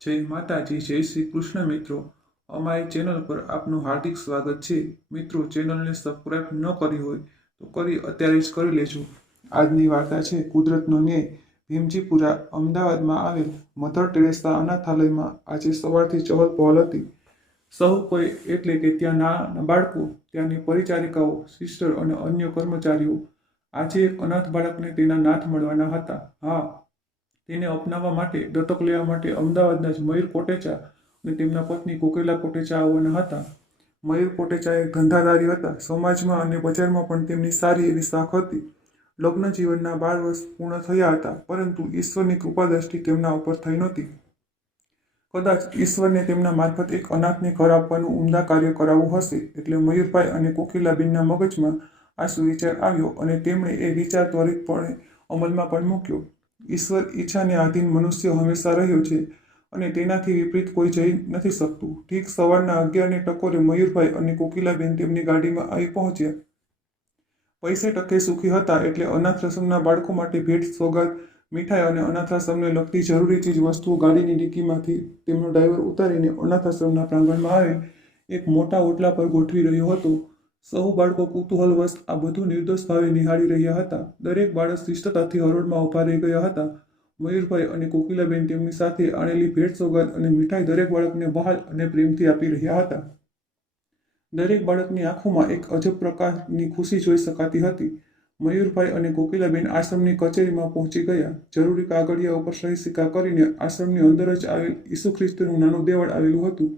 જય માતાજી, જય શ્રી કૃષ્ણ મિત્રો। અમારી ચેનલ પર આપનું હાર્દિક સ્વાગત છે। મિત્રો, ચેનલને સબસ્ક્રાઇબ ન કરી હોય તો અત્યારે જ કરી લેજો। આજની વાર્તા છે કુદરતનો ન્યાય। ભીમજીપુરા અમદાવાદમાં આવેલ મધર ટેરેસા અનાથાલયમાં આજે સવારથી ચહલ પહલ હતી। સહુ કોઈ એટલે કે ત્યાં નાના બાળકો, ત્યાંની પરિચારિકાઓ, સિસ્ટર અને અન્ય કર્મચારીઓ આજે એક અનાથ બાળકને તેના નાથ મળવાના હતા। હા, તેને અપનાવવા માટે, દત્તક લેવા માટે અમદાવાદના જ મયુર કોટેચા અને તેમના પત્ની કોકિલા કોટેચા આવવાના હતા। મયુર કોટેચા એક ધંધાદારી હતા। સમાજમાં અને બજારમાં પણ તેમની સારી એવી શાખ હતી। લગ્ન જીવનના 12 વર્ષ પૂર્ણ થયા હતા, પરંતુ ઈશ્વરની કૃપા દ્રષ્ટિ તેમના ઉપર થઈ નહોતી। કદાચ ઈશ્વરને તેમના મારફત એક અનાથને ઘર આપવાનું ઉમદા કાર્ય કરાવવું હશે, એટલે મયુરભાઈ અને કોકિલાબેનના મગજમાં આ સુવિચાર આવ્યો અને તેમણે એ વિચાર ત્વરિતપણે અમલમાં પણ મૂક્યો। ઈશ્વર ઈચ્છાને આધીન મનુષ્ય હંમેશા રહ્યો છે અને તેનાથી વિપરીત કોઈ જઈ નથી શકતું। ઠીક સવારના 11ને ટકોરે મયુરભાઈ અને કોકિલાબેન તેમની ગાડીમાં આવી પહોંચ્યા। પૈસે ટકે સુખી હતા એટલે અનાથાશ્રમના બાળકો માટે ભેટ સોગાદ, મીઠાઈ અને અનાથાશ્રમને લગતી જરૂરી ચીજ વસ્તુઓ ગાડીની ડિક્કીમાંથી તેમનો ડ્રાઈવર ઉતારીને અનાથાશ્રમના પ્રાંગણમાં આવેલ એક મોટા ઓટલા પર ગોઠવી રહ્યો હતો। સહુ બાળકો કુતૂહલવશ આ બધું નિર્દોષ ભાવે નિહાળી રહ્યા હતા। દરેક બાળક શિષ્ટતાથી હરોળમાં ઊભા રહી ગયા હતા। મયુરભાઈ અને કોકિલાબેન તેમની સાથે આણેલી ભેટ સોગાદ અને મીઠાઈ દરેક બાળકને બહાલ અને પ્રેમથી આપી રહ્યા હતા। દરેક બાળકની આંખોમાં એક અજબ પ્રકારની ખુશી જોઈ શકાતી હતી। મયુરભાઈ અને કોકિલાબેન આશ્રમની કચેરીમાં પહોંચી ગયા। જરૂરી કાગળિયા ઉપર સહી સિક્કા કરીને આશ્રમની અંદર જ આવેલ ઈસુ ખ્રિસ્તનું નાનું દેવળ આવેલું હતું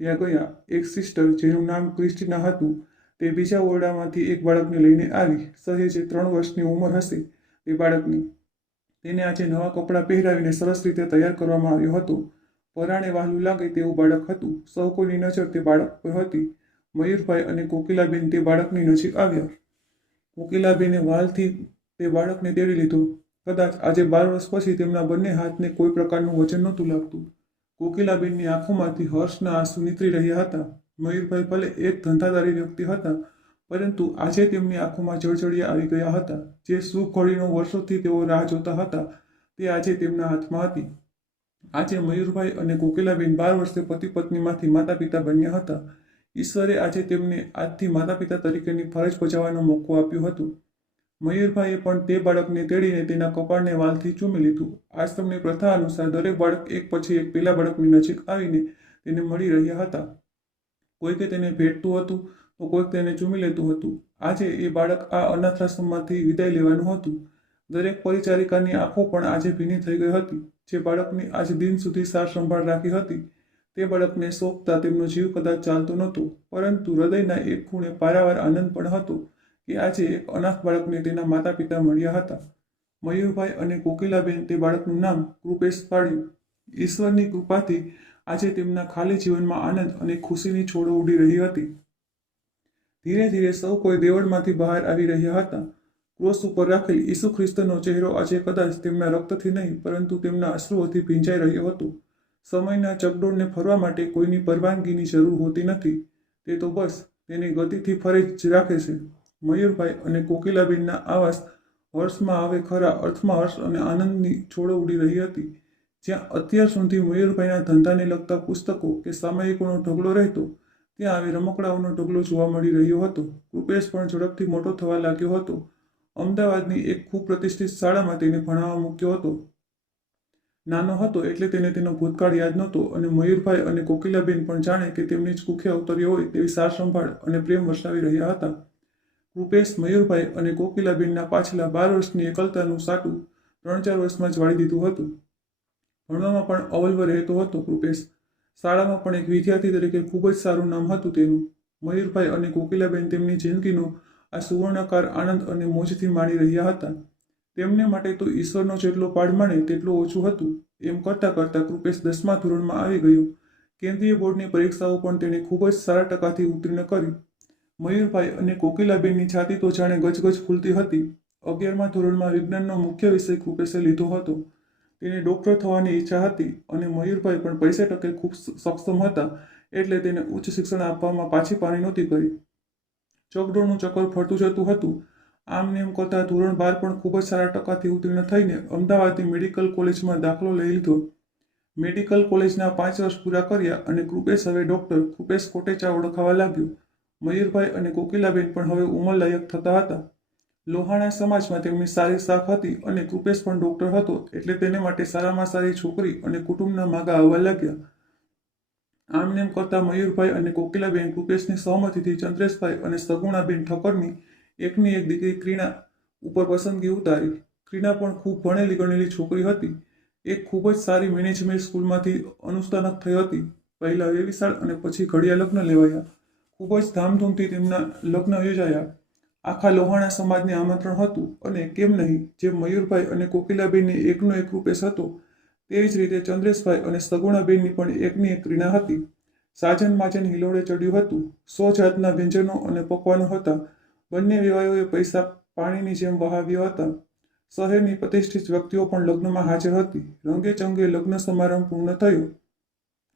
ત્યાં ગયા। એક સિસ્ટર, જેનું નામ ક્રિસ્ટીના હતું, તે બીજા ઓરડામાંથી એક બાળકને લઈને આવી। સહેજે 3 વર્ષની ઉંમર હશે તે બાળકની। તેને આજે નવા કપડાં પહેરાવીને સરસ રીતે તૈયાર કરવામાં આવ્યો હતો। પરાણે વહાલું લાગે તેવું બાળક હતું। સૌ કોઈની નજર તે બાળક પર હતી। મયુરભાઈ અને કોકિલાબેન તે બાળકની નજીક આવ્યા। કોકિલાબેને વહાલથી તે બાળકને તેડી લીધું। કદાચ આજે 12 વર્ષ પછી તેમના બંને હાથને કોઈ પ્રકારનું વજન નહોતું લાગતું। કોકિલાબેનની આંખોમાંથી હર્ષના આંસુ નીતરી રહ્યા હતા। મયુરભાઈ ભલે એક ધંધાદારી વ્યક્તિ હતા, પરંતુ આજે તેમની આંખોમાં જળજળિયા આવી ગયા હતા। જે શુભ ઘડીનો વર્ષોથી તેઓ રાહ જોતા હતા, તે આજે તેમના હાથમાં હતી। આજે મયુરભાઈ અને કોકિલાબેન 12 વર્ષે પતિ પત્નીમાંથી માતા પિતા બન્યા હતા। ઈશ્વરે આજે તેમને આજથી માતા પિતા તરીકેની ફરજ બજાવવાનો મોકો આપ્યો હતો। મયુરભાઈએ પણ તે બાળકને તેડીને તેના કપાળને વાલથી ચૂમી લીધું। આશ્રમની પ્રથા અનુસાર દરેક બાળક એક પછી એક પેલા બાળકની નજીક આવીને તેને મળી રહ્યા હતા। કોઈકે તેને ભેટતું હતું તો કોઈક તેને ચૂમી લેતું હતું। આજે એ બાળક આ અનાથાશ્રમમાંથી વિદાય લેવાનું હતું। દરેક પરિચારિકાની આંખો પણ આજે ભીની થઈ ગઈ હતી। જે બાળકની આજ દિન સુધી સાર સંભાળ રાખી હતી, તે બાળકને સોંપતા તેમનો જીવ કદાચ ચાલતો નહોતો, પરંતુ હૃદયના એક ખૂણે પારાવાર આનંદ પણ હતો કે આજે એક અનાથ બાળકને તેના માતા પિતા મળ્યા હતા। મયુરભાઈ અને કોકિલાબેન તે બાળકનું નામ કૃપેશ પાડ્યું। ઈશ્વરની કૃપાથી આજે તેમના ખાલી જીવનમાં આનંદ અને ખુશીની છોડો ઉડી રહી હતી। ધીરે ધીરે સૌ કોઈ દેવળમાંથી બહાર આવી રહ્યા હતા। ક્રોસ ઉપર રાખેલ ઈસુ ખ્રિસ્તનો ચહેરો આજે કદાચ તેમના રક્તથી નહીં, પરંતુ તેમના અશ્રુઓથી ભીંજાઈ રહ્યો હતો। સમયના ચકડોળને ફરવા માટે કોઈની પરવાનગીની જરૂર હોતી નથી, તે તો બસ તેની ગતિથી ફરી જ રાખે છે। મયુરભાઈ અને કોકિલાબેનના આવાસ હર્ષમાં હવે ખરા અર્થમાં હર્ષ અને આનંદની છોડો ઉડી રહી હતી। જ્યાં અત્યાર સુધી મયુરભાઈના ધંધાને લગતા પુસ્તકો કે સામયિકોનો ઢગલો રહેતો, ત્યાં હવે રમકડાઓનો ઢગલો જોવા મળી રહ્યો હતો। કૃપેશ પણ ઝડપથી મોટો થવા લાગ્યો હતો। અમદાવાદની એક ખૂબ પ્રતિષ્ઠિત શાળામાં તેને ભણાવવા મૂક્યો હતો। નાનો હતો એટલે તેને તેનો ભૂતકાળ યાદ નહોતો અને મયુરભાઈ અને કોકિલાબેન પણ જાણે કે તેમની જ કુખે અવતર્યો હોય તેવી સાર સંભાળ અને પ્રેમ વરસાવી રહ્યા હતા। કૃપેશ મયુરભાઈ અને કોકિલાબેનના પાછલા 12 વર્ષની એકલતાનું સાટું 3-4 વર્ષમાં જ વાળી દીધું હતું। ભણવામાં પણ અવ્વલ રહેતો હતો કૃપેશ। શાળામાં પણ એક વિદ્યાર્થી તરીકે ખૂબ જ સારું નામ હતું તેનું। મયુરભાઈ અને કોકિલાબેન તેમની જિંદગીનો આ સુવર્ણકાળ આનંદ અને મોજથી માણી રહ્યા હતા। તેમને માટે તો ઈશ્વરનો જેટલો પાડ માને તેટલું ઓછું હતું। એમ કરતાં કરતાં કૃપેશ 10મા ધોરણમાં આવી ગયો। કેન્દ્રીય બોર્ડની પરીક્ષાઓ પણ તેણે ખૂબ જ સારા ટકાથી ઉત્તીર્ણ કરી। મયુરભાઈ અને કોકિલાબેનની છાતી તો જાણે ગજગજ ફૂલતી હતી। 11મા ધોરણમાં વિજ્ઞાનનો મુખ્ય વિષય કૃપેશે લીધો હતો। તેને ડૉક્ટર થવાની ઈચ્છા હતી અને મયુરભાઈ પણ પૈસે ટકે ખૂબ સક્ષમ હતા, એટલે તેને ઉચ્ચ શિક્ષણ આપવામાં પાછી પાની નહોતી કરી। ચકડોળનું ચક્કર ફરતું જતું હતું। આમ નેમ કરતાં ધોરણ 12 પણ ખૂબ જ સારા ટકાથી ઉત્તીર્ણ થઈને અમદાવાદની મેડિકલ કોલેજમાં દાખલો લઈ લીધો। મેડિકલ કોલેજના 5 વર્ષ પૂરા કર્યા અને કૃપેશ હવે ડૉક્ટર કૃપેશ કોટેચા ઓળખાવા લાગ્યો. મયુરભાઈ અને કોકિલાબેન પણ હવે ઉંમરલાયક થતા હતા. લોહાણા સમાજમાં તેમની સારી સાખ હતી અને કૃપેશ પણ ડૉક્ટર હતો એટલે તેને માટે સારામાં સારી છોકરી અને કુટુંબના માગા આવવા લાગ્યા. આમ નેમ કરતા મયુરભાઈ અને કોકિલાબેન કૃપેશની સહમતિથી ચંદ્રેશભાઈ અને સગુણાબેન ઠક્કરની એકની એક દીકરી ક્રીણા ઉપર પસંદગી ઉતારી. ક્રીણા પણ ખૂબ ભણેલી ગણેલી છોકરી હતી. એક ખૂબ જ સારી મેનેજમેન્ટ સ્કૂલમાંથી અનુસ્નાતક થઈ હતી. પહેલા વેવિશાળ અને પછી ઘડિયા લગ્ન લેવાયા. ખૂબ જ ધામધૂમથી તેમના લગ્ન યોજાયા. આખા લોહાણા સમાજને આમંત્રણ હતું અને કેમ નહીં, જેમ મયુરભાઈ અને કોકિલાબેનને એકનો એક કૃપેશ હતો તેવી જ રીતે ચંદ્રેશભાઈ અને સગુણાબેનની પણ એકની એક ક્રીણા હતી. સાજન માજન હિલોડે ચડ્યું હતું. 100 જાતના વ્યંજનો અને પકવાનો હતા. બંને વિવાહોએ પૈસા પાણીની જેમ વહાવ્યા હતા. શહેરની પ્રતિષ્ઠિત વ્યક્તિઓ પણ લગ્નમાં હાજર હતી. રંગે ચંગે લગ્ન સમારંભ પૂર્ણ થયો.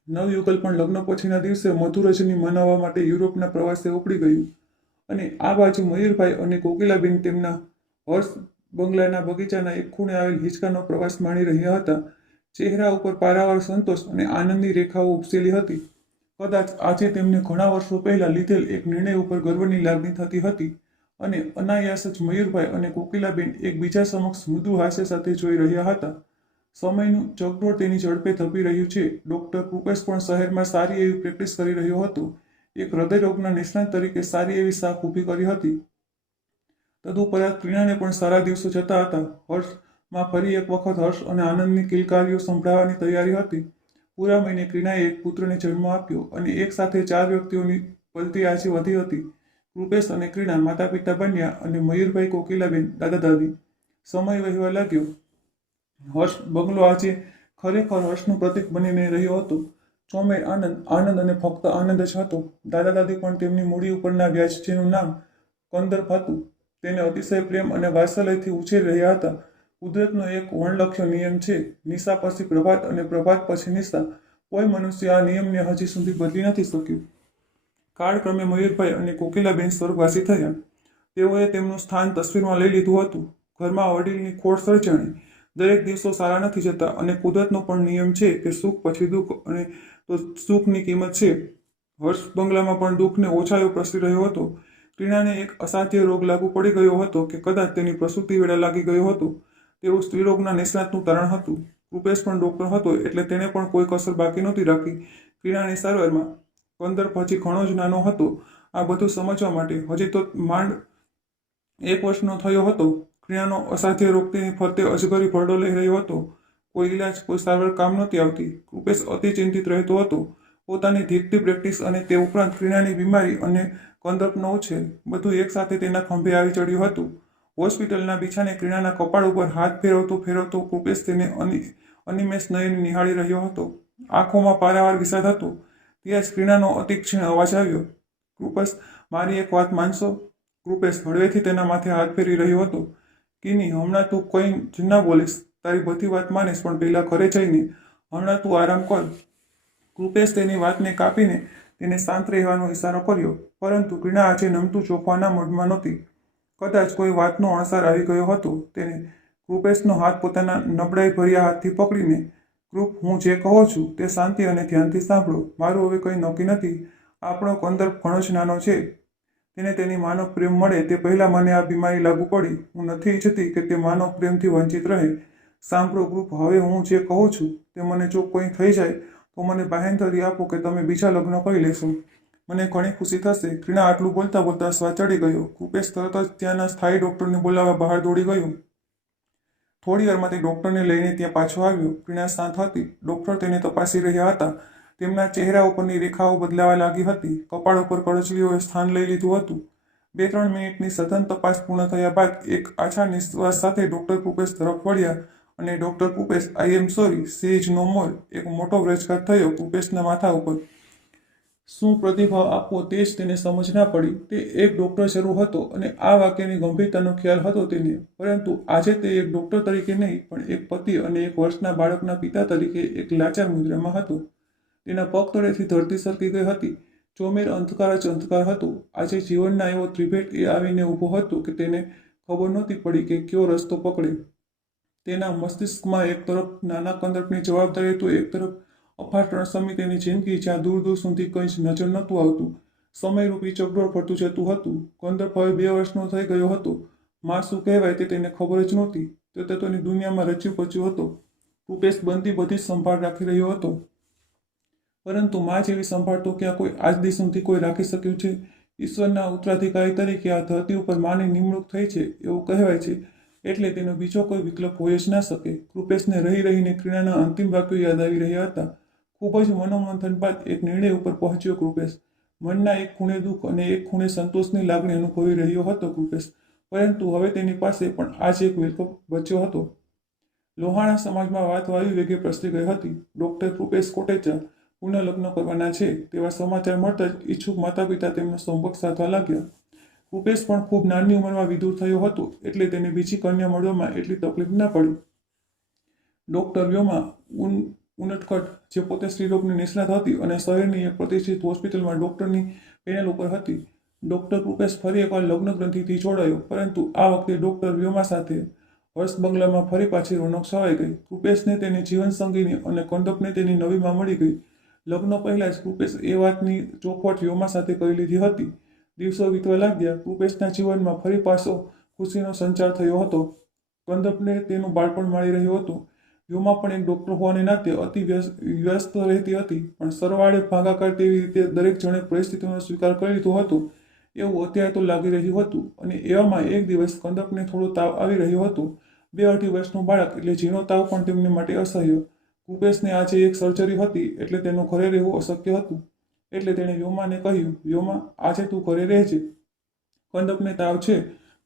નવયુગલ પણ લગ્ન પછીના દિવસે મધુરજની મનાવવા માટે યુરોપના પ્રવાસે ઉપડી ગયું અને આ બાજુ મયુરભાઈ અને કોકિલાબેન તેમના હર્ષ બંગલાના બગીચાના એક ખૂણે આવેલ હિંચકાનો પ્રવાસ માણી રહ્યા હતા. ચહેરા ઉપર પારાવાર સંતોષ અને આનંદની રેખાઓ ઉપસેલી હતી. કદાચ આજે તેમને ઘણા વર્ષો પહેલા લીધેલ એક નિર્ણય ઉપર ગર્વની લાગણી થતી હતી અને અનાયાસ જ મયુરભાઈ અને કોકિલાબેન એકબીજા સમક્ષ મૃદુ હાસ્ય સાથે જોઈ રહ્યા હતા. સમયનું ચકડોળ તેની ઝડપે ધપી રહ્યું છે. ડૉક્ટર કૃપેશ પણ શહેરમાં સારી એવી પ્રેક્ટિસ કરી રહ્યો હતો. એક હૃદયરોગના નિષ્ણાત તરીકે સારી એવી સાખ ઊભી કરી હતી. તદુપરાંત ક્રીણાને પણ સારા દિવસો જતા હતા. હર્ષમાં ફરી એક વખત હર્ષ અને આનંદની કિલકારીઓ સંભળાવવાની તૈયારી હતી. પૂરા મહિને ક્રીણાએ એક પુત્રને જન્મ આપ્યો અને એક સાથે 4 વ્યક્તિઓની પલટી આજે વધી હતી. કૃપેશ અને ક્રીણા માતા પિતા બન્યા અને મયુરભાઈ કોકિલાબેન દાદા દાદી. સમય વહેવા લાગ્યો. હર્ષ બંગલો આજે ખરેખર હર્ષનું પ્રતીક બનીને રહ્યો હતો. ચોમેર આનંદ અને ફક્ત આનંદ જ હતો. દાદા દાદી પણ તેમની મૂડી ઉપરના વ્યાજ જેનું નામ કંદર્પ હતું તેને અતિશય પ્રેમ અને વાત્સલ્યથી ઉછેરી રહ્યા હતા. કુદરતનો એક વણલખ્યો નિયમ છે, નિશા પછી પ્રભાત અને પ્રભાત પછી નિશા. કોઈ મનુષ્ય આ નિયમને હજી સુધી બદલી નથી શક્યું. કાળક્રમે મયુરભાઈ અને કોકિલાબેન સ્વર્ગવાસી થયા. તેઓએ તેમનું સ્થાન તસવીરમાં લઈ લીધું હતું. ઘરમાં વડીલની ખોટ સર્જાણી. દરેક દિવસો સારા નથી જતા અને કુદરતનો પણ નિયમ છે કે સુખ પછી દુઃખ અને તો સુખની કિંમત છે. હર્ષ બંગલામાં પણ દુઃખને ઓછાયો પ્રસરી રહ્યો હતો. ક્રીણાને એક અસાધ્ય રોગ લાગુ પડી ગયો હતો કે કદાચ તેની પ્રસૂતિ વેળા લાગી ગયો હતો તેવું સ્ત્રીરોગના નિષ્ણાતનું તારણ હતું. કૃપેશ પણ ડૉક્ટર હતો એટલે તેણે પણ કોઈ કસર બાકી નહોતી રાખી ક્રીણાની સારવારમાં. કંદર્પ હજી ઘણો જ નાનો હતો આ બધું સમજવા માટે. હજી તો માંડ 1 વર્ષનો થયો હતો. ક્રીણાનો અસાધ્ય રોગ તેની ફરતે અજગરી ભરડો લઈ રહ્યો હતો. કોઈ ઇલાજ કોઈ સારવાર કામ નહોતી આવતી. કૃપેશ અતિ ચિંતિત રહેતો હતો. પોતાની ધીકતી પ્રેક્ટિસ અને તે ઉપરાંત ક્રીણાની બીમારી અને કંદર્પનો ઉછેર બધું એકસાથે તેના ખંભે આવી ચડ્યું હતું. હોસ્પિટલના બિછાને ક્રીણાના કપાળ ઉપર હાથ ફેરવતો કૃપેશ તેને અનિમેષ નયને નિહાળી રહ્યો હતો. આંખોમાં પારાવાર વિષાદ હતો. ત્યાં જ ક્રીણાનો અતિ ક્ષીણ અવાજ આવ્યો. કૃપેશ, મારી એક વાત માનશો? કૃપેશ હળવેથી તેના માથે હાથ ફેરી રહ્યો હતો. કિની, હમણાં તું કંઈ જ ના બોલીશ. તારી બધી વાત માનીશ, પણ પહેલાં ઘરે જઈને હમણાં તું આરામ કર. કૃપેશ તેની વાતને કાપીને તેને શાંત રહેવાનો ઇશારો કર્યો. પરંતુ ક્રીણા આજે નમતું ચોખવાના મૂડમાં નહોતી. કદાચ કોઈ વાતનો અણસાર આવી ગયો હતો. તેને કૃપેશનો હાથ પોતાના નબળાઈ ભર્યા હાથથી પકડીને, કૃપ, હું જે કહું છું તે શાંતિ અને ધ્યાનથી સાંભળો. મારું હવે કંઈ નક્કી નથી. આપણો કંદર્પ ઘણો જ નાનો છે. તેને તેની માનવ પ્રેમ મળે તે પહેલાં મને આ બીમારી લાગુ પડી. હું નથી ઈચ્છતી કે તે માનવ પ્રેમથી વંચિત રહે. સાંભળો કૃપ, હવે હું જે કહું છું તે મને જો કંઈ થઈ જાય તો મને બાહેંધરી આપો કે તમે બીજા લગ્ન કરી લેશો. મને ઘણી ખુશી થશે. ક્રીણા આટલું બોલતા બોલતા શ્વાસ ચડી ગયો. કૃપેશ તરત જ ત્યાંના સ્થાયી ડૉક્ટરને બોલાવવા બહાર દોડી ગયો. થોડી વારમાં તે ડૉક્ટરને લઈને ત્યાં પાછો આવ્યો. ક્રીણા શાંત હતી. ડૉક્ટર તેને તપાસી રહ્યા હતા. તેમના ચહેરા ઉપરની રેખાઓ બદલાવા લાગી હતી. કપાળ ઉપર કરચલીઓએ સ્થાન લઈ લીધું હતું. 2-3 મિનિટની સઘન તપાસ પૂર્ણ થયા બાદ એક આછા નિશ્વાસ સાથે ડૉક્ટર કૃપેશ તરફ વળ્યા અને doctor Krupesh, I am sorry, she is no more. એક મોટો વ્રજઘાત થયો કૃપેશના માથા ઉપર. શું પ્રતિભાવ આપવો તે જ તેને સમજ ના પડી. તે એક ડૉક્ટર જરૂર હતો અને આ વાક્યની ગંભીરતાનો ખ્યાલ હતો તેને. પરંતુ આજે તે એક ડૉક્ટર તરીકે નહીં પણ એક પતિ અને 1 વર્ષના બાળકના પિતા તરીકે એક લાચાર મુદ્રામાં હતો. તેના પગ તળેથી ધરતી સરકી ગઈ હતી. ચોમેર અંધકાર જ અંધકાર હતો. આજે જીવનના એવો ત્રિભેટ એ આવીને ઊભો હતો કે તેને ખબર નહોતી પડી કે કયો રસ્તો પકડે. તેના મસ્તિષ્કમાં એક તરફ નાના કંદર્પની જવાબદારી તો એક તરફ અફાટણ સમિતિની જિંદગી, જ્યાં દૂર દૂર સુધી કંઈ જ નજર નહોતું આવતું. સમયરૂપી ચકડોળ ફરતું જતું હતું. કંદર્પ હવે 2 વર્ષનો થઈ ગયો હતો. માં શું કહેવાય તે તેને ખબર જ નહોતી. તે તેની દુનિયામાં રચ્યું પચ્યું હતો. રૂપેશ બંદી બધી જ સંભાળ રાખી રહ્યો હતો, પરંતુ માં જેવી સંભાળ તો ક્યાં કોઈ આજ દી સુધી કોઈ રાખી શક્યું છે? ઈશ્વરના ઉત્તરાધિકારી તરીકે આ ધરતી ઉપર માની નિમણૂક થઈ છે એવું કહેવાય છે, એટલે તેનો બીજો કોઈ વિકલ્પ હોઈ જ ના શકે. રૂપેશને રહી રહીને ક્રિણાના અંતિમ વાક્યો યાદ આવી રહ્યા હતા. ખૂબ જ મનોમંથન બાદ એક નિર્ણય ઉપર પહોંચ્યો રૂપેશ. મનના એક ખૂણે દુઃખ અને એક ખૂણે સંતોષની લાગણી અનુભવી રહ્યો હતો રૂપેશ, પરંતુ હવે તેની પાસે પણ આ જ એક વિકલ્પ બચ્યો હતો. લોહાણા સમાજમાં વાત વાયુ વેગે પ્રસરી ગઈ હતી. ડોક્ટર રૂપેશ કોટેચા પુનઃ લગ્ન કરવાના છે તેવા સમાચાર મળતા જ ઈચ્છુક માતા પિતા તેમનો સંપર્ક સાધવા લાગ્યા. રૂપેશ પણ ખૂબ નાની ઉંમરમાં વિદુર થયો હતો, એટલે તેને બીજી કન્યા મળવામાં એટલી તકલીફ ના પડી. ડોક્ટર વ્યોમા ઉનટકટ, જે પોતે સ્ત્રીરોગની નિષ્ણાત હતી અને શહેરની એક પ્રતિષ્ઠિત હોસ્પિટલમાં ડોક્ટરની પેનલ ઉપર હતી. ડોક્ટર રૂપેશ ફરી એકવાર લગ્ન ગ્રંથિથી જોડાયો, પરંતુ આ વખતે ડોક્ટર વ્યોમા સાથે હર્ષ બંગલામાં ફરી પાછી રોનક છવાઈ ગઈ. રૂપેશને તેની જીવનસંગીની અને કંદર્પને તેની નવીમાં મળી ગઈ. લગ્ન પહેલા જ રૂપેશ એ વાતની ચોખવટ વ્યોમા સાથે કરી લીધી હતી. દિવસો વીતવા લાગ્યા. રૂપેશના જીવનમાં ફરી પાછો ખુશીનો સંચાર થયો હતો. કંદર્પને તેનું બાળપણ માણી રહ્યો હતો. વ્યોમા પણ એક ડોક્ટર હોવાને નાતે અતિ વ્યસ્ત રહેતી હતી, પણ સરવાળે ભાગાકાર તેવી રીતે દરેક જણે પરિસ્થિતિનો સ્વીકાર કરી લીધો હતો એવું અત્યારે તો લાગી રહ્યું હતું. અને એવામાં એક દિવસ કંદર્પને થોડો તાવ આવી રહ્યો હતો. 2-2.5 વર્ષનું બાળક એટલે ઝીણો તાવ પણ તેમને માટે અસહ્ય. રૂપેશને આજે એક સર્જરી હતી, એટલે તેનું ઘરે રહેવું અશક્ય હતું. એટલે તેણે વ્યોમાને કહ્યું, વ્યોમા, આજે તું ઘરે રહેજે. કંદર્પને તાવ છે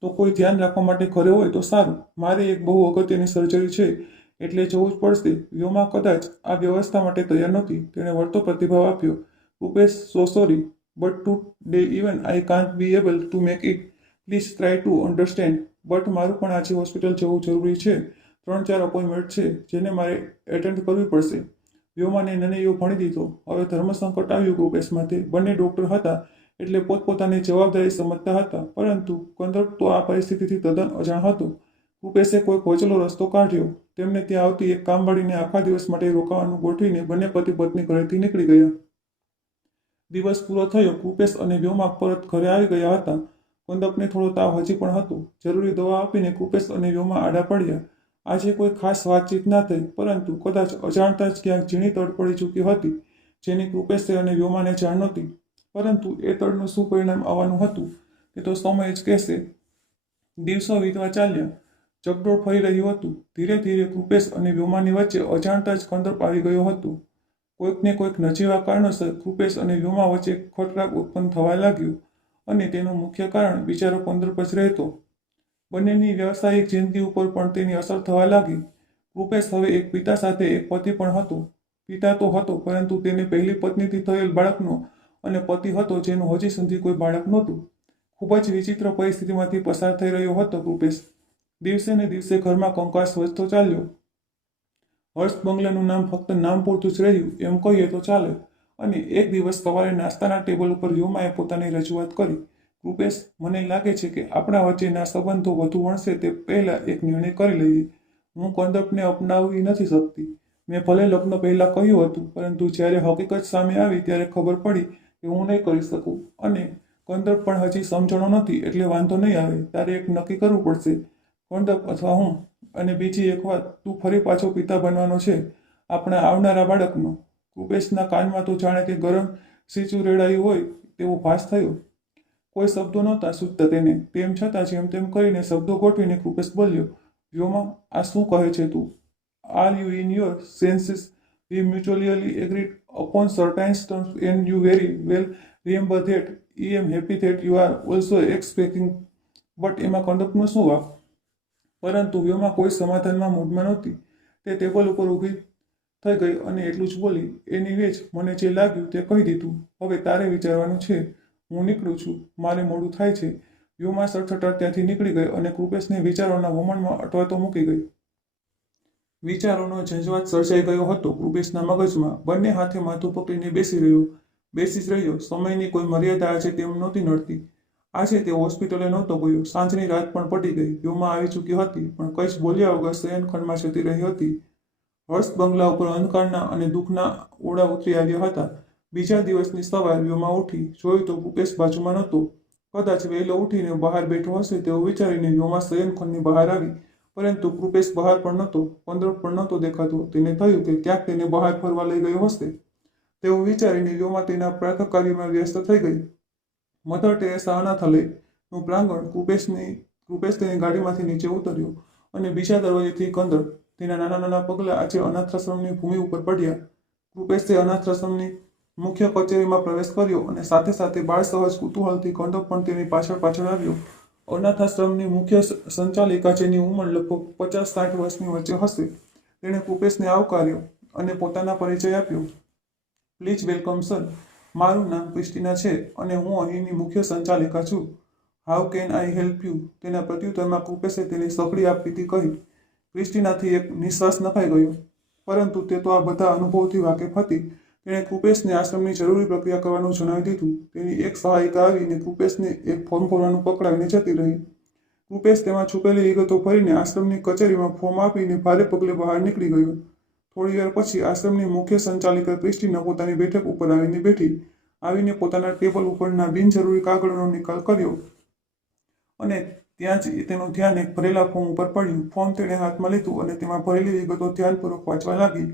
તો કોઈ ધ્યાન રાખવા માટે ઘરે હોય તો સારું. મારે એક બહુ અગત્યની સર્જરી છે એટલે જવું જ પડશે. વ્યોમા કદાચ આ વ્યવસ્થા માટે તૈયાર નહોતી. તેણે વળતો પ્રતિભાવ આપ્યો, રૂપેશ, સો sorry, but today even I can't be able to make it. Please try to understand. But મારું પણ આજે હોસ્પિટલ જવું જરૂરી છે. 3-4 અપોઇન્ટમેન્ટ છે જેને મારે એટેન્ડ કરવી પડશે. વ્યોમાને નનૈયો ભણી દીધો. હવે ધર્મસંકટ આવ્યું રૂપેશ માથે. બંને ડોક્ટર હતા એટલે પોતપોતાની જવાબદારી સમજતા હતા, પરંતુ કંદર્પ તો આ પરિસ્થિતિથી તદ્દન અજાણ હતો. રૂપેશે કોઈ વચલો રસ્તો કાઢ્યો. તેમને ત્યાં આવતી એક કામવાળીને આખા દિવસ માટે રોકાવાનું ગોઠવીને બંને પતિ પત્ની ઘરેથી નીકળી ગયા. દિવસ પૂરો થયો. રૂપેશ અને વ્યોમા પરત ઘરે આવી ગયા હતા. કંદર્પને થોડો તાવ હજી પણ હતો. જરૂરી દવા આપીને રૂપેશ અને વ્યોમા આડા પડ્યા. આજે કોઈ ખાસ વાતચીત ના થઈ, પરંતુ કદાચ અજાણતા જ ક્યાંક ઝીણી તડ પડી ચૂકી હતી, જેની રૂપેશે અને વ્યોમાને જાણ નહોતી. પરંતુ એ તડનું શું પરિણામ આવવાનું હતું તે તો સમય જ કહેશે. દિવસો વીતવા ચાલ્યા. ચકડોળ ફરી રહ્યું હતું. ધીરે ધીરે રૂપેશ અને વ્યોમાની વચ્ચે અજાણતા જ કંદર્પ આવી ગયો હતો. કોઈકને કોઈક નજીવા કારણોસર રૂપેશ અને વ્યોમા વચ્ચે ખટરાગ ઉત્પન્ન થવા લાગ્યું, અને તેનું મુખ્ય કારણ બિચારો કંદર્પ જ રહેતો. બંનેની વ્યવસાયિક જિંદગી ઉપર પણ તેની અસર થવા લાગી. રૂપેશ હવે એક પિતા સાથે એક પતિ પણ હતો. પિતા તો હતો, પરંતુ તેને પહેલી પત્નીથી થયેલ બાળકનો, અને પતિ હતો જેનું હજી સુધી કોઈ બાળક નહોતું. ખૂબ જ વિચિત્ર પરિસ્થિતિમાંથી પસાર થઈ રહ્યો હતો રૂપેશ. દિવસે ને દિવસે ઘરમાં કંકાસ વધતો ચાલ્યો. હર્ષ બંગલાનું નામ ફક્ત નામ પૂરતું જ રહ્યું એમ કહીએ તો ચાલે. અને એક દિવસ સવારે નાસ્તાના ટેબલ ઉપર વ્યોમાએ પોતાની રજૂઆત કરી. રૂપેશ, મને લાગે છે કે આપણા વચ્ચેના સંબંધો વધુ વણશે તે પહેલાં એક નિર્ણય કરી લઈએ. હું કંદર્પને અપનાવી નથી શકતી. મેં ભલે લગ્ન પહેલાં કહ્યું હતું, પરંતુ જ્યારે હકીકત સામે આવી ત્યારે ખબર પડી કે હું નહીં કરી શકું. અને કંદર્પ પણ હજી સમજણો નથી, એટલે વાંધો નહીં આવે. તારે એક નક્કી કરવું પડશે, કંદર્પ અથવા હું. અને બીજી એક વાત, તું ફરી પાછો પિતા બનવાનો છે, આપણા આવનારા બાળકનો. રૂપેશના કાનમાં તો જાણે કે ગરમ સીચું રેડાયું હોય તેવો ભાસ થયો. કોઈ શબ્દો નહોતા સૂઝતા તેને. તેમ છતાં જેમ તેમ કરીને શબ્દો ગોઠવીને રૂપેશ બોલ્યો, વ્યોમા, આ શું કહે છે તું? Are you in your senses? We mutually agreed upon certain terms and you very well remember that I am happy that you are also expecting. But એમાં કંદર્પનો શું વાંક? પરંતુ વ્યોમા કોઈ સમાધાનમાં મૂડમાં નહોતી. તે ટેબલ ઉપર ઊભી થઈ ગઈ અને એટલું જ બોલી, એનીવે જ મને જે લાગ્યું તે કહી દીધું. હવે તારે વિચારવાનું છે. હું નીકળું છું, મારે મોડું થાય છે. વ્યોમા સડસડાટ ત્યાંથી નીકળી ગઈ અને રૂપેશને વિચારોના વમણમાં અટવાતો મૂકી ગઈ. વિચારોનો ઝંઝવાટ સર્જાઈ ગયો હતો રૂપેશના મગજમાં. બંને હાથે માથું પકડીને બેસી જ રહ્યો. સમયની કોઈ મર્યાદા આજે તેમ નહોતી નડતી. આજે તે હોસ્પિટલે નહોતો ગયો. સાંજની રાત પણ પડી ગઈ. વ્યોમા આવી ચૂકી હતી, પણ કંઈ જ બોલ્યા વગર શયનખંડમાં જતી રહી હતી. હર્ષ બંગલા ઉપર અંધકારના અને દુઃખના ઓળા ઉતરી આવ્યા હતા. બીજા દિવસની સવાર વ્યોમા ઉઠી, જોયું તો કૃપેશ બાજુમાં નહોતો. કદાચ વહેલો ઉઠીને બહાર બેઠો હશે તેવું વિચારીને વ્યોમા શયનખંડની બહાર આવી, પરંતુ કૃપેશ બહાર પણ નહોતો, અંદર પણ નહોતો દેખાતો. તેને થયું કે ક્યાંક તેને બહાર ફરવા લઈ ગયો હશે તેવું વિચારીને વ્યોમા તેના પ્રાતઃકાર્યમાં વ્યસ્ત થઈ ગઈ. Mother Teresa અનાથાલયનું પ્રાંગણ. કૃપેશ તેની ગાડીમાંથી નીચે ઉતર્યો અને બીજા દરવાજેથી અંદર. તેના નાના નાના પગલાં આજે અનાથાશ્રમની ભૂમિ ઉપર પડ્યા. કૃપેશે અનાથાશ્રમની મુખ્ય કચેરીમાં પ્રવેશ કર્યો અને સાથે સાથે બાળ સહજ કુતૂહલથી કંદો પણ તેની પાછળ પાછળ આવ્યો. અનાથાશ્રમની મુખ્ય સંચાલિકા, જેની ઉંમર લગભગ 50-60 વર્ષની વચ્ચે હશે, તેણે કૃપેશને આવકાર્યો અને પોતાના પરિચય આપ્યો. Please welcome sir. મારું નામ ક્રિસ્ટીના છે અને હું અહીંની મુખ્ય સંચાલિકા છું. How can I help you? તેના પ્રત્યુત્તરમાં કૃપેશે તેની સગડી આપવીથી કહી. ક્રિસ્ટીનાથી એક નિશ્વાસ નખાઈ ગયો, પરંતુ તે તો આ બધા અનુભવથી વાકેફ હતી. તેણે કૃપેશને આશ્રમની જરૂરી પ્રક્રિયા કરવાનું જણાવી દીધું. તેની એક સહાયિકા આવીને કૃપેશને એક ફોર્મ ભરવાનું પકડાવીને જતી રહી. કૃપેશ તેમાં છુપેલી વિગતો ભરીને આશ્રમની કચેરીમાં ફોર્મ આપીને ભારે પગલે બહાર નીકળી ગયો. થોડી વાર પછી આશ્રમની મુખ્ય સંચાલિકા ક્રિસ્ટીના પોતાની બેઠક ઉપર આવીને બેઠી. આવીને પોતાના ટેબલ ઉપરના બિનજરૂરી કાગળોનો નિકાલ કર્યો અને ત્યાં જ તેનું ધ્યાન એક ભરેલા ફોર્મ ઉપર પડ્યું. ફોર્મ તેણે હાથમાં લીધું અને તેમાં ભરેલી વિગતો ધ્યાનપૂર્વક વાંચવા લાગી.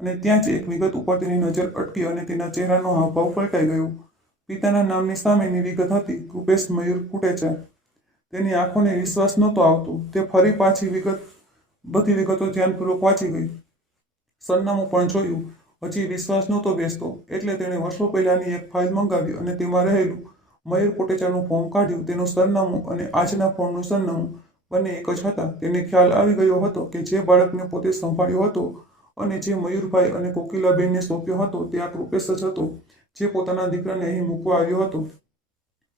અને ત્યાં જ એક વિગત ઉપર તેની નજર અટકી અને તેના ચહેરાનો હાવભાવ પલટાઈ ગયો. પિતાના નામની સામેની વિગત હતી, કૃપેશ મયુર કુટેચા. તેની આંખોને વિશ્વાસ નહોતો આવતો. તે ફરી પાછી બધી વિગતો ધ્યાનપૂર્વક વાંચી ગઈ. સરનામું પણ જોયું. હજી વિશ્વાસ નહોતો બેસતો, એટલે તેણે વર્ષો પહેલાની એક ફાઇલ મંગાવી અને તેમાં રહેલું મયુર કોટેચાનું ફોર્મ કાઢ્યું. તેનું સરનામું અને આજના ફોર્મનું સરનામું બંને એક જ હતા. તેને ખ્યાલ આવી ગયો હતો કે જે બાળકને પોતે સંભાળ્યો હતો અને જે મયુરભાઈ અને કોકિલાબેનને સોંપ્યો હતો તે આ કૃપેશ જ હતો, જે પોતાના દીકરાને અહીં મૂકવા આવ્યો હતો.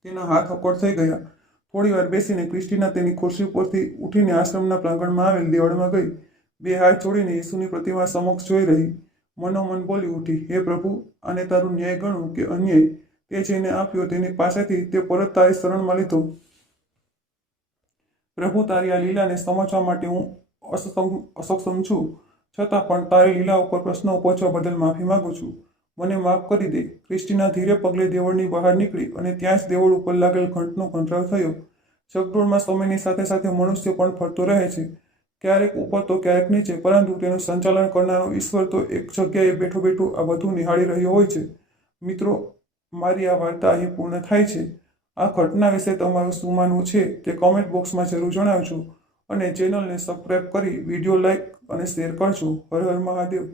તેના હાથ અક્કડ થઈ ગયા. થોડી વાર બેસીને ક્રિસ્ટીના તેની ખુરશી પરથી ઉઠીને આશ્રમના પ્રાંગણમાં આવેલ દેવળમાં ગઈ. બે હાથ જોડીને યીશુની પ્રતિમા સમક્ષ જોઈ રહી. મનોમન બોલી ઉઠી, હે પ્રભુ, આને તારું ન્યાય ગણું કે અન્યાય? તે જેને આપ્યો તેની પાસેથી તે પરત તારી શરણમાં લીધો. પ્રભુ, તારી આ લીલાને સમજવા માટે હું અસક્ષમ છું. છતાં પણ તારી લીલા ઉપર પ્રશ્નો પૂછવા બદલ માફી માંગુ છું. મને માફ કરી દે. ક્રિસ્ટીના ધીરે પગલે દેવળની બહાર નીકળી અને ત્યાં જ દેવળ ઉપર લાગેલ ઘંટનો ઘંટરાવ થયો. ચકડોળમાં સમયની સાથે સાથે મનુષ્ય પણ ફરતો રહે છે, ક્યારેક ઉપર તો ક્યારેક નીચે, પરંતુ તેનું સંચાલન કરનારો ઈશ્વર તો એક જગ્યાએ બેઠો બેઠો આ બધું નિહાળી રહ્યો હોય છે. મિત્રો, મારી આ વાર્તા અહીં પૂર્ણ થાય છે. આ ઘટના વિશે તમારું શું માનવું છે તે કોમેન્ટ બોક્સમાં જરૂર જણાવજો અને ચેનલને સબસ્ક્રાઈબ કરી વિડીયો લાઈક અને શેર કરજો. હર હર મહાદેવ.